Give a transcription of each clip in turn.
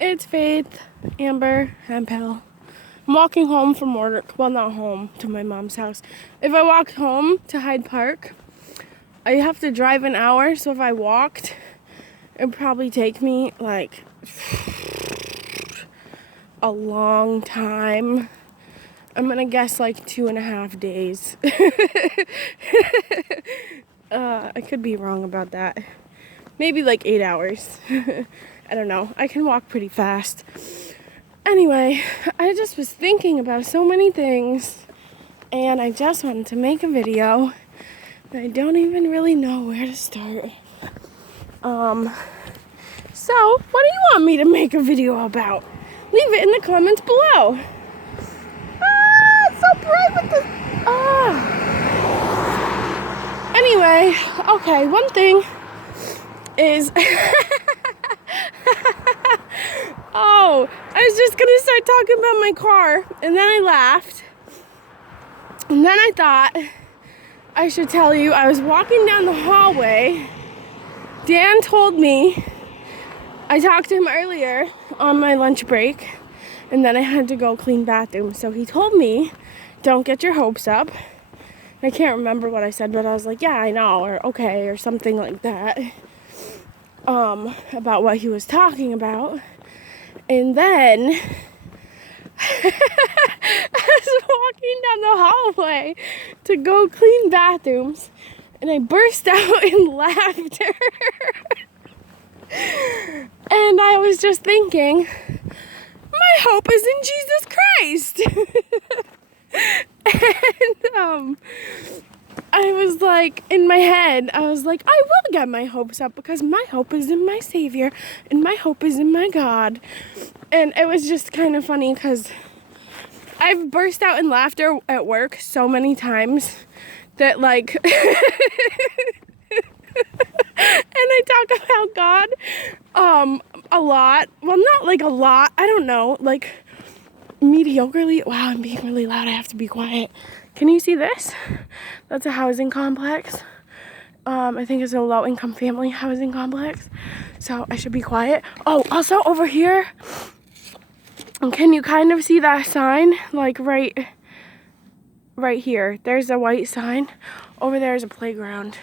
It's Faith, Amber, and Pell. I'm walking home from work. Well, not home, to my mom's house. If I walk home to Hyde Park, I have to drive an hour. So if I walked, it'd probably take me like a long time. I'm gonna guess like 2.5 days. I could be wrong about that. Maybe like 8 hours. I don't know. I can walk pretty fast. Anyway, I just was thinking about so many things, and I just wanted to make a video, and I don't even really know where to start. So what do you want me to make a video about? Leave it in the comments below. It's so bright with the... Anyway, okay, one thing is... Oh, I was just gonna start talking about my car, and then I laughed. And then I thought I should tell you, I was walking down the hallway. Dan told me, I talked to him earlier on my lunch break, and then I had to go clean bathrooms. So he told me, don't get your hopes up. I can't remember what I said, but I was like, yeah, I know, or okay, or something like that. About what he was talking about. And then I was walking down the hallway to go clean bathrooms, and I burst out in laughter. And I was just thinking, my hope is in Jesus Christ. And I was like, in my head, I was like, I will get my hopes up because my hope is in my Savior and my hope is in my God. And it was just kind of funny because I've burst out in laughter at work so many times that like, and I talk about God a lot. Well, not like a lot. I don't know, like mediocrely. Wow, I'm being really loud. I have to be quiet. Can you see this? That's a housing complex. I think it's a low-income family housing complex. So I should be quiet. Oh, also over here, can you kind of see that sign? Like right here. There's a white sign. Over there is a playground.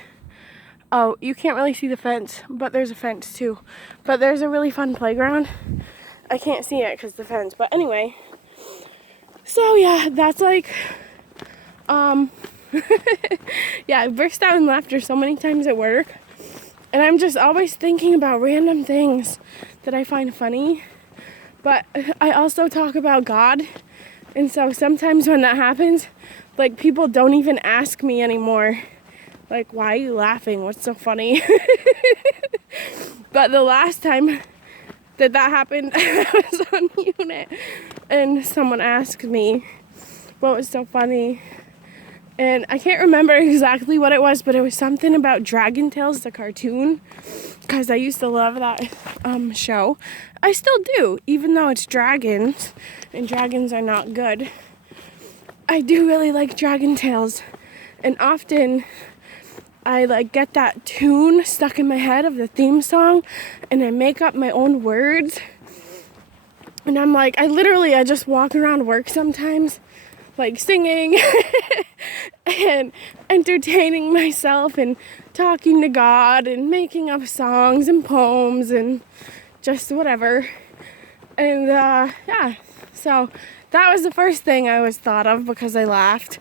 Oh, you can't really see the fence, but there's a fence too. But there's a really fun playground. I can't see it because the fence. But anyway. So yeah, that's like... yeah, I burst out in laughter so many times at work, and I'm just always thinking about random things that I find funny, but I also talk about God, and so sometimes when that happens, like, people don't even ask me anymore, like, why are you laughing? What's so funny? But the last time that happened, I was on unit, and someone asked me what was so funny. And I can't remember exactly what it was, but it was something about Dragon Tales, the cartoon, because I used to love that show. I still do, even though it's dragons, and dragons are not good. I do really like Dragon Tales, and often I like get that tune stuck in my head of the theme song, and I make up my own words. And I'm like, I just walk around work sometimes, like singing and entertaining myself and talking to God and making up songs and poems and just whatever. And yeah, so that was the first thing I was thought of because I laughed.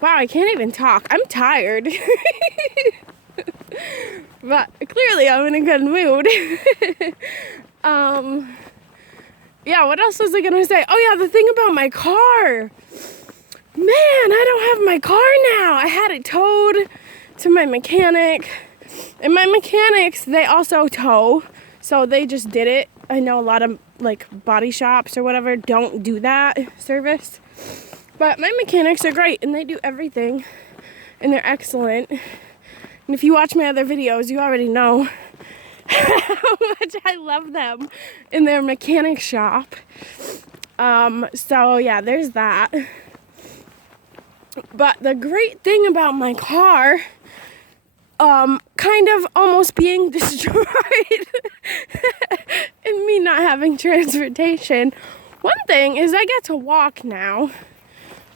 Wow, I can't even talk. I'm tired. But clearly I'm in a good mood. Yeah, what else was I gonna say? Oh yeah, the thing about my car. Man, I don't have my car now. I had it towed to my mechanic. And my mechanics, they also tow. So they just did it. I know a lot of like body shops or whatever don't do that service. But my mechanics are great and they do everything. And they're excellent. And if you watch my other videos, you already know how much I love them in their mechanic shop. So yeah, there's that. But the great thing about my car, kind of almost being destroyed and me not not having transportation. One thing is I get to walk now.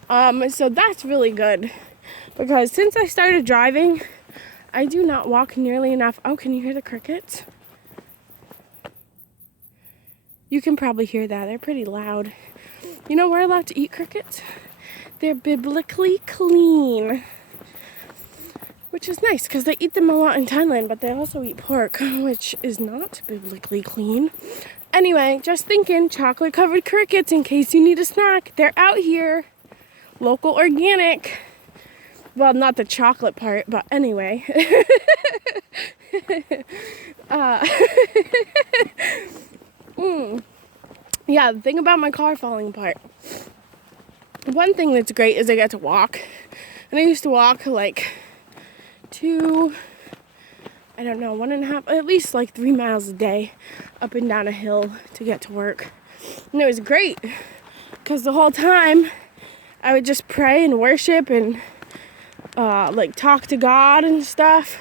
So that's really good. Because since I started driving, I do not walk nearly enough. Oh, can you hear the crickets? You can probably hear that. They're pretty loud. You know, we're allowed to eat crickets. They're biblically clean. Which is nice because they eat them a lot in Thailand, but they also eat pork, which is not biblically clean. Anyway, just thinking, chocolate covered crickets in case you need a snack. They're out here. Local organic. Well, not the chocolate part, but anyway. Yeah, the thing about my car falling apart. One thing that's great is I get to walk. And I used to walk like 1.5, at least like 3 miles a day up and down a hill to get to work. And it was great because the whole time I would just pray and worship and like talk to God and stuff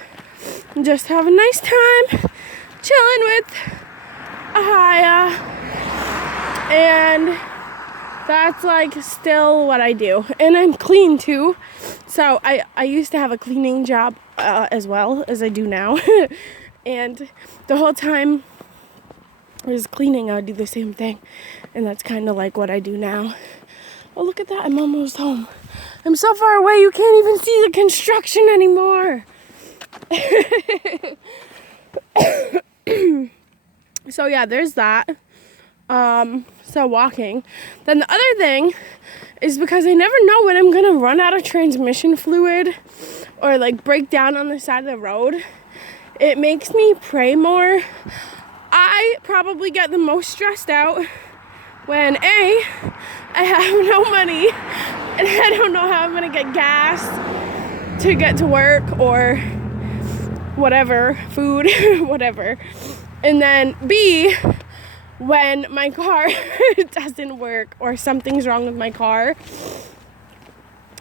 and just have a nice time chilling with Ahaya. And that's like still what I do. And I'm clean too. So I used to have a cleaning job as well as I do now. And the whole time I was cleaning, I would do the same thing. And that's kind of like what I do now. Oh, look at that. I'm almost home. I'm so far away you can't even see the construction anymore. So yeah, there's that. So walking. Then the other thing is because I never know when I'm gonna run out of transmission fluid or like break down on the side of the road. It makes me pray more. I probably get the most stressed out when I have no money and I don't know how I'm gonna get gas to get to work or whatever, food, whatever. And then B, when my car doesn't work or something's wrong with my car.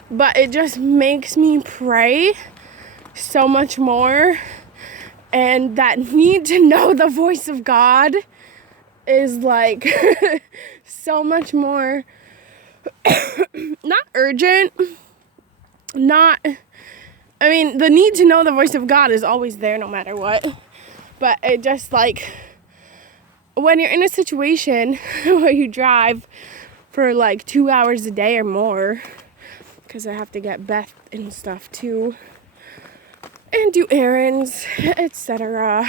But it just makes me pray so much more. And that need to know the voice of God is like so much more not urgent. The need to know the voice of God is always there no matter what. But it just like when you're in a situation where you drive for like 2 hours a day or more, because I have to get Beth and stuff too, and do errands, etc.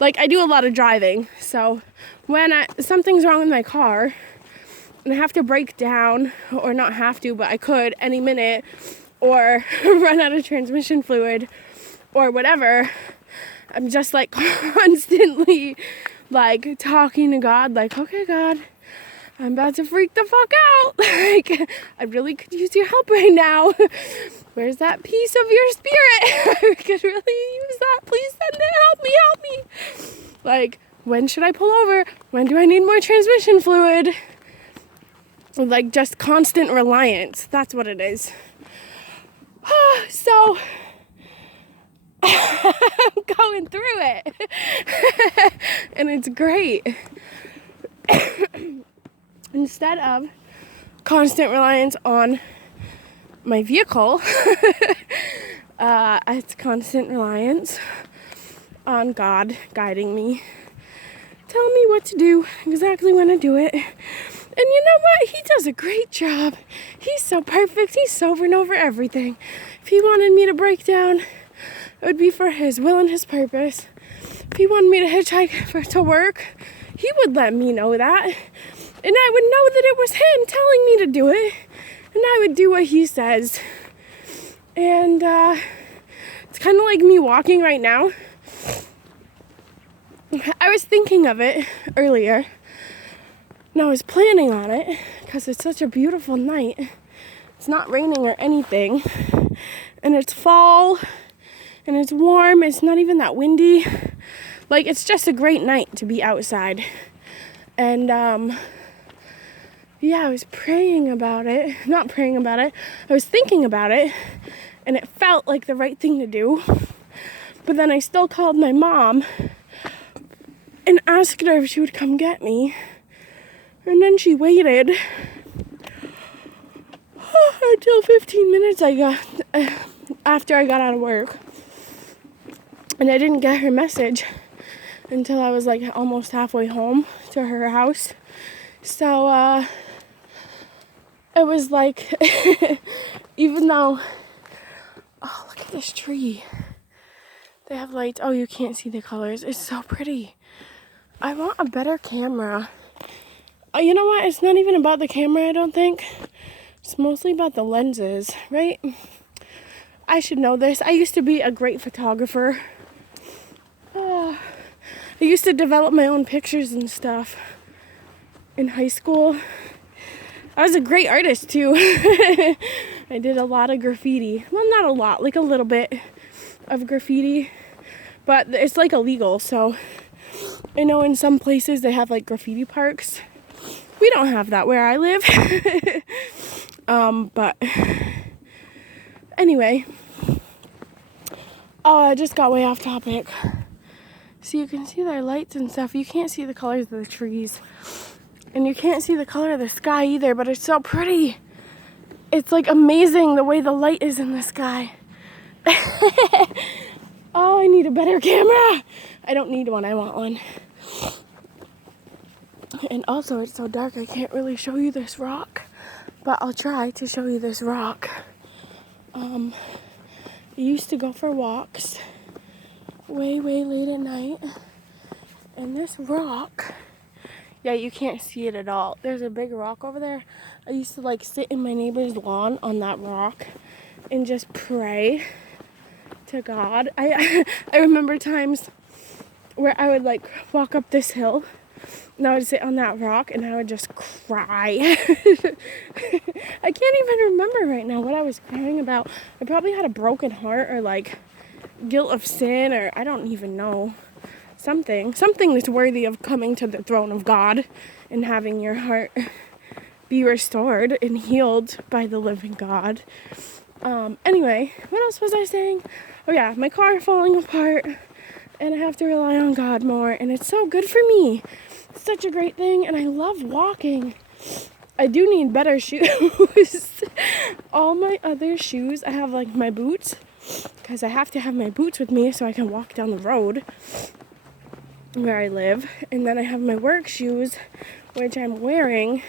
Like I do a lot of driving, so when something's wrong with my car and I have to break down, or not have to, but I could any minute, or run out of transmission fluid or whatever, I'm just like constantly like talking to God, like, okay, God, I'm about to freak the fuck out. Like, I really could use your help right now. Where's that piece of your spirit? I could really use that. Please send it. Help me. Like, when should I pull over? When do I need more transmission fluid? Like, just constant reliance. That's what it is. So I'm going through it. And it's great. Instead of constant reliance on my vehicle, it's constant reliance on God guiding me, telling me what to do, exactly when to do it. And you know what? He does a great job. He's so perfect. He's sovereign over everything. If he wanted me to break down, it would be for his will and his purpose. If he wanted me to hitchhike to work, he would let me know that. And I would know that it was him telling me to do it. And I would do what he says. And it's kind of like me walking right now. I was thinking of it earlier. And I was planning on it because it's such a beautiful night. It's not raining or anything. And it's fall. And it's warm. It's not even that windy. Like, it's just a great night to be outside. And, yeah, I was praying about it. Not praying about it. I was thinking about it. And it felt like the right thing to do. But then I still called my mom and asked asked her if she would come get me. And then she waited until 15 minutes after I got out of work. And I didn't get her message until I was like almost halfway home to her house. So it was like, even though, oh, look at this tree. They have lights. Oh, you can't see the colors. It's so pretty. I want a better camera. You know what? It's not even about the camera, I don't think. It's mostly about the lenses, right? I should know this. I used to be a great photographer. I used to develop my own pictures and stuff in high school. I was a great artist too. I did a lot of graffiti. Well, not a lot, like a little bit of graffiti. But it's like illegal, so I know in some places they have like graffiti parks. We don't have that where I live. But anyway. Oh, I just got way off topic. So you can see their lights and stuff. You can't see the colors of the trees. And you can't see the color of the sky either, but it's so pretty. It's like amazing the way the light is in the sky. Oh, I need a better camera. I don't need one, I want one. And also it's so dark I can't really show you this rock. But I'll try to show you this rock. I used to go for walks way late at night. And this rock, yeah, you can't see it at all. There's a big rock over there. I used to like sit in my neighbor's lawn on that rock and just pray to God. I remember times where I would like walk up this hill and I would sit on that rock and I would just cry. I can't even remember right now what I was crying about. I probably had a broken heart or like guilt of sin, or I don't even know. Something that's worthy of coming to the throne of God and having your heart be restored and healed by the living God. Anyway, what else was I saying? Oh yeah, my car falling apart and I have to rely on God more, and it's so good for me. It's such a great thing, and I love walking. I do need better shoes. All my other shoes, I have like my boots, because I have to have my boots with me so I can walk down the road where I live. And then I have my work shoes, which I'm wearing,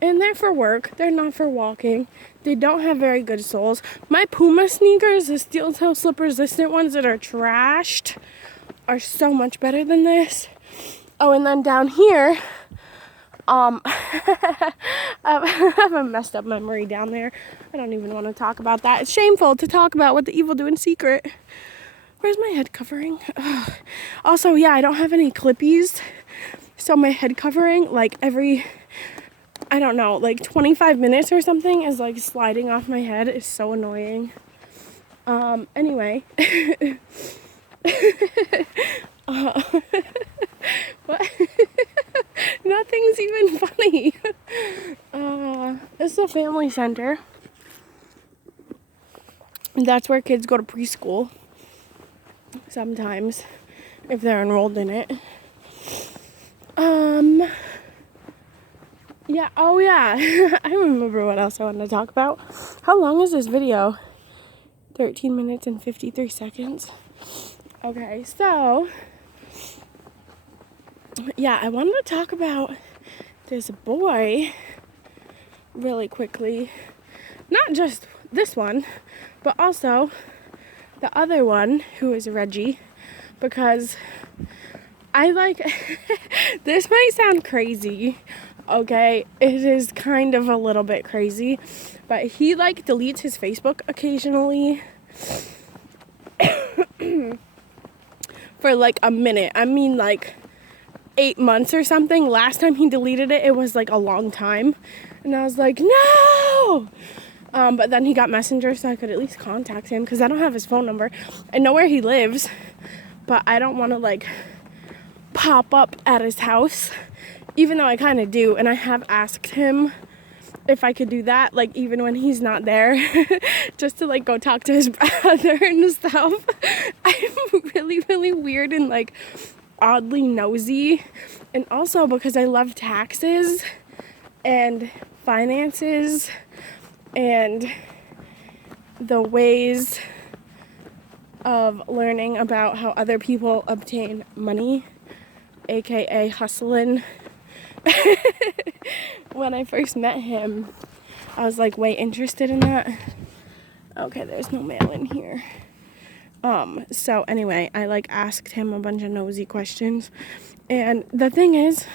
and they're for work. They're not for walking. They don't have very good soles. My Puma sneakers, the steel toe slip resistant ones that are trashed, are so much better than this. Oh, and then down here, I have a messed up memory down there. I don't even want to talk about that. It's shameful to talk about what the evil do in secret. Where's my head covering? Ugh. Also, yeah, I don't have any clippies. So my head covering, like every, I don't know, like 25 minutes or something is like sliding off my head. It's so annoying. Anyway. What? Nothing's even funny. This is a family center. That's where kids go to preschool. Sometimes, if they're enrolled in it. Yeah, oh yeah. I remember what else I wanted to talk about. How long is this video? 13 minutes and 53 seconds. Okay, so yeah, I wanted to talk about this boy really quickly. Not just this one, but also the other one, who is Reggie, because I like, this might sound crazy, okay? It is kind of a little bit crazy, but he like deletes his Facebook occasionally for like a minute. I mean like 8 months or something. Last time he deleted it, it was like a long time. And I was like, no! But then he got Messenger, so I could at least contact him, because I don't have his phone number. I know where he lives, but I don't want to like pop up at his house, even though I kind of do. And I have asked him if I could do that, like even when he's not there, just to like go talk to his brother and stuff. I'm really weird and like oddly nosy, and also because I love taxes and finances and the ways of learning about how other people obtain money, aka hustling. When I first met him, I was like way interested in that. Okay, there's no mail in here. So anyway, I like asked him a bunch of nosy questions. And the thing is,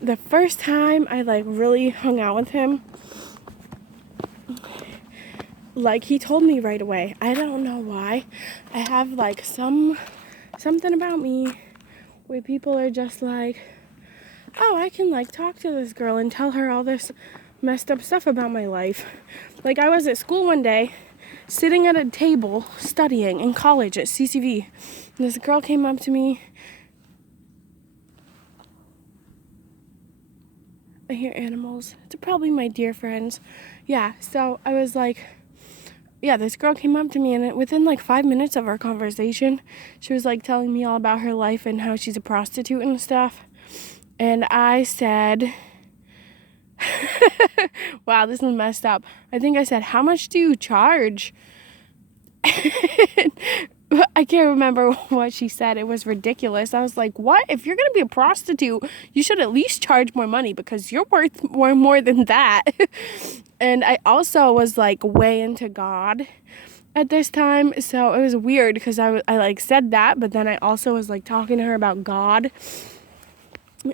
the first time I like really hung out with him, like he told me right away. I don't know why. I have like something about me where people are just like, oh, I can like talk to this girl and tell her all this messed up stuff about my life. Like I was at school one day, sitting at a table studying in college at CCV. And this girl came up to me. I hear animals. It's probably my deer friends. Yeah, so I was like, yeah, this girl came up to me, and within like 5 minutes of our conversation, she was like telling me all about her life and how she's a prostitute and stuff. And I said, wow, this is messed up. I think I said, how much do you charge? I can't remember what she said. It was ridiculous. I was like, what? If you're going to be a prostitute, you should at least charge more money because you're worth more than that. And I also was like way into God at this time. So it was weird because I like said that, but then I also was like talking to her about God.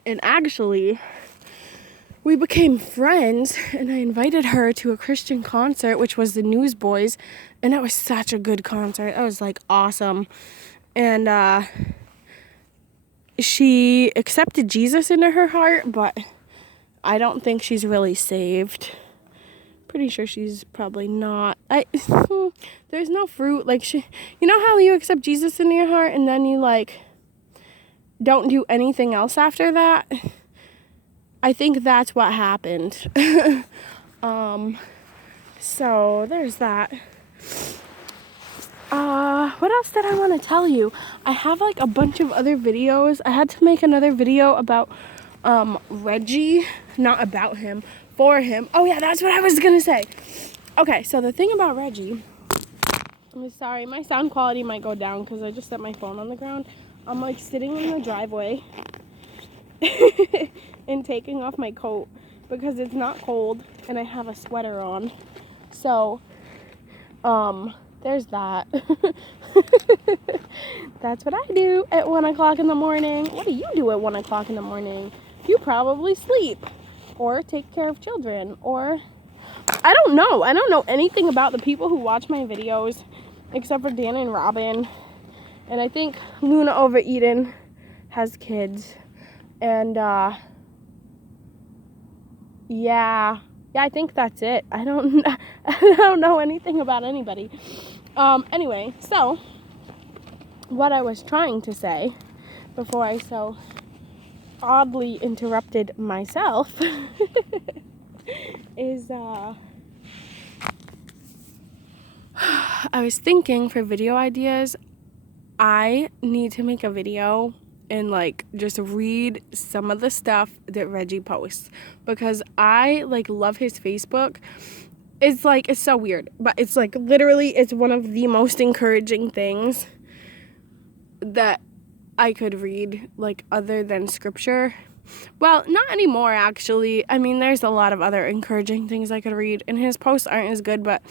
And actually, we became friends, and I invited her to a Christian concert, which was the Newsboys, and that was such a good concert. That was like awesome. And she accepted Jesus into her heart, but I don't think she's really saved. Pretty sure she's probably not. There's no fruit. Like, you know how you accept Jesus into your heart and then you like don't do anything else after that? I think that's what happened. So there's that. What else did I want to tell you? I have like a bunch of other videos. I had to make another video about Reggie, not about him, for him. Oh yeah, that's what I was gonna say. Okay, so the thing about Reggie, I'm sorry, my sound quality might go down because I just set my phone on the ground. I'm like sitting in the driveway and taking off my coat because it's not cold and I have a sweater on. So, there's that. That's what I do at 1 o'clock in the morning. What do you do at 1 o'clock in the morning? You probably sleep or take care of children, or I don't know. I don't know anything about the people who watch my videos except for Dan and Robin. And I think Luna over Eden has kids. And, yeah, I think that's it. I don't know anything about anybody. Anyway, so what I was trying to say before I so oddly interrupted myself is, I was thinking for video ideas, I need to make a video and like just read some of the stuff that Reggie posts because I like love his Facebook. It's like, it's so weird, but it's like literally it's one of the most encouraging things that I could read, like other than scripture. Well, not anymore actually. I mean, there's a lot of other encouraging things I could read, and his posts aren't as good, but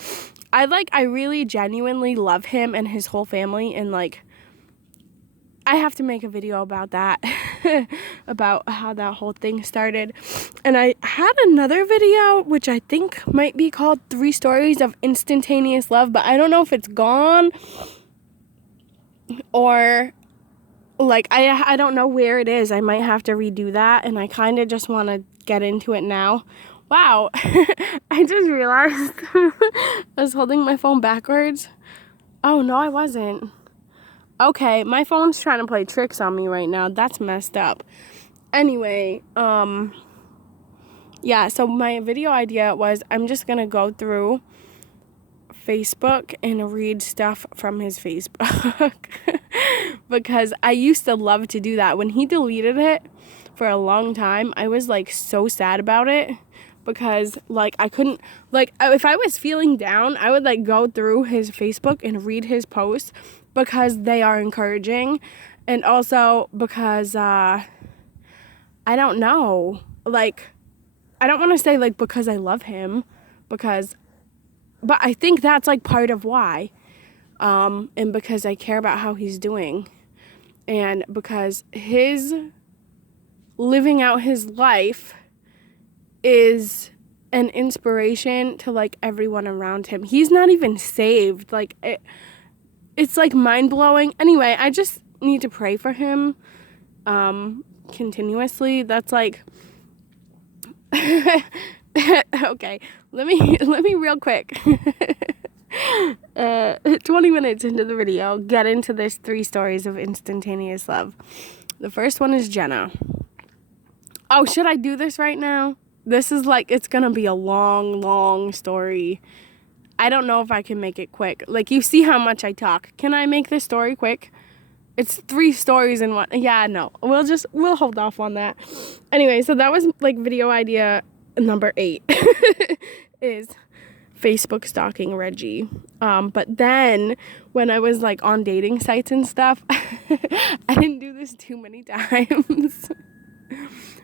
I really genuinely love him and his whole family, and like I have to make a video about that, about how that whole thing started. And I had another video, which I think might be called 3 Stories of Instantaneous Love, but I don't know if it's gone or like, I don't know where it is. I might have to redo that, and I kind of just want to get into it now. Wow, I just realized I was holding my phone backwards. Oh, no, I wasn't. Okay, my phone's trying to play tricks on me right now. That's messed up. Anyway, yeah, so my video idea was I'm just going to go through Facebook and read stuff from his Facebook. Because I used to love to do that. When he deleted it for a long time, I was like so sad about it. Because like I couldn't, like if I was feeling down, I would like go through his Facebook and read his posts because they are encouraging. And also because I don't know, like I don't want to say like because I love him, but I think that's like part of why. And because I care about how he's doing, and because his living out his life is an inspiration to like everyone around him. He's not even saved. Like it's like mind-blowing. Anyway, I just need to pray for him continuously. That's like okay, let me real quick 20 minutes into the video get into this 3 stories of instantaneous love. The first one is Jenna. Oh, should I do this right now? This is like, it's gonna be a long story. I don't know if I can make it quick. Like, you see how much I talk. Can I make this story quick? It's 3 stories in one. Yeah, no. We'll hold off on that. Anyway, so that was like video idea number 8 is Facebook stalking Reggie. But then when I was like on dating sites and stuff, I didn't do this too many times.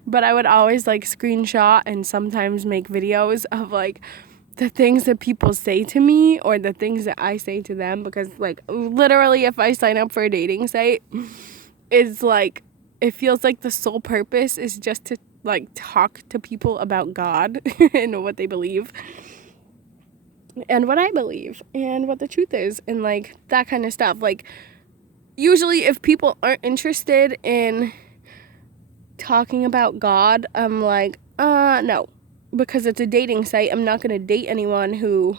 But I would always like screenshot and sometimes make videos of like the things that people say to me or the things that I say to them, because like literally if I sign up for a dating site, it's like it feels like the sole purpose is just to like talk to people about God and what they believe and what I believe and what the truth is and like that kind of stuff. Like usually if people aren't interested in talking about God, I'm like, no, because it's a dating site. I'm not going to date anyone who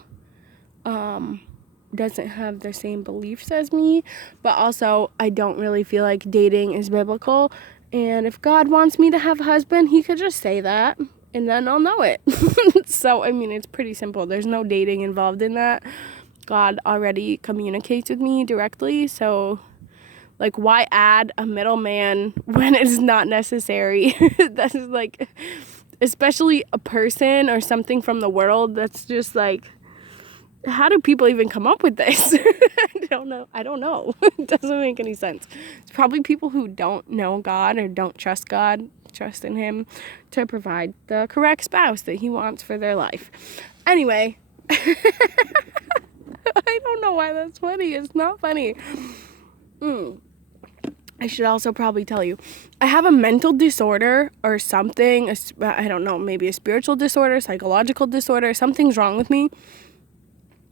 doesn't have the same beliefs as me, but also I don't really feel like dating is biblical, and if God wants me to have a husband, he could just say that and then I'll know it. So I mean, it's pretty simple. There's no dating involved in that. God already communicates with me directly, so like, why add a middleman when it's not necessary? That's like, especially a person or something from the world. That's just like, how do people even come up with this? I don't know. It doesn't make any sense. It's probably people who don't know God or don't trust God, trust in him to provide the correct spouse that he wants for their life. Anyway, I don't know why that's funny. It's not funny. I should also probably tell you, I have a mental disorder or something. I don't know, maybe a spiritual disorder, psychological disorder. Something's wrong with me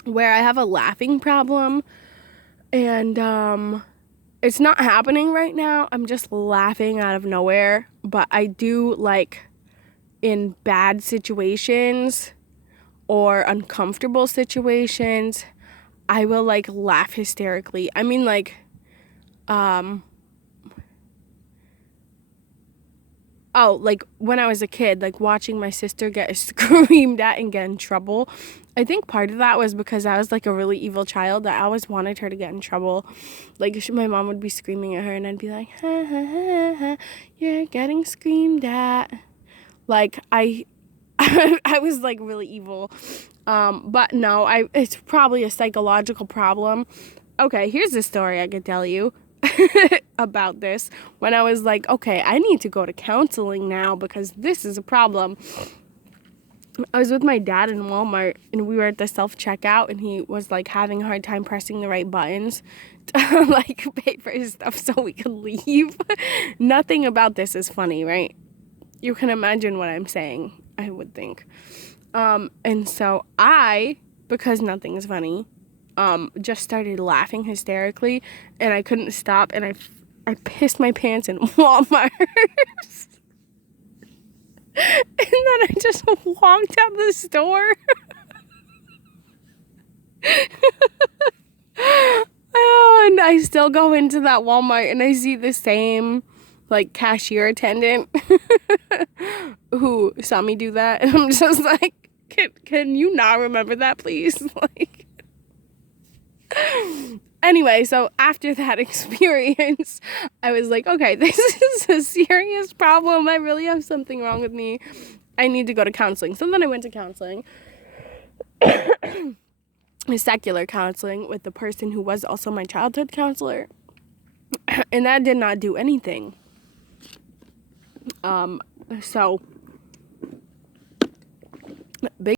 where I have a laughing problem. And it's not happening right now. I'm just laughing out of nowhere. But I do, like, in bad situations or uncomfortable situations, I will, like, laugh hysterically. I mean, like, like when I was a kid, like watching my sister get screamed at and get in trouble. I think part of that was because I was like a really evil child that I always wanted her to get in trouble. Like my mom would be screaming at her and I'd be like, ha, ha, ha, ha, you're getting screamed at. Like I was like really evil. But no, it's probably a psychological problem. Okay, here's a story I could tell you about this. When I was like, okay, I need to go to counseling now because this is a problem. I was with my dad in Walmart and we were at the self-checkout and he was like having a hard time pressing the right buttons to like pay for his stuff so we could leave. Nothing about this is funny, right? You can imagine what I'm saying, I would think. And so because nothing is funny, just started laughing hysterically and I couldn't stop and I pissed my pants in Walmart. And then I just walked out the store. Oh, and I still go into that Walmart and I see the same like cashier attendant who saw me do that, and I'm just like, can you not remember that, please? Like, Anyway, so after that experience, I was like, okay, this is a serious problem. I really have something wrong with me. I need to go to counseling. So then I went to counseling. Secular counseling with the person who was also my childhood counselor. And that did not do anything. So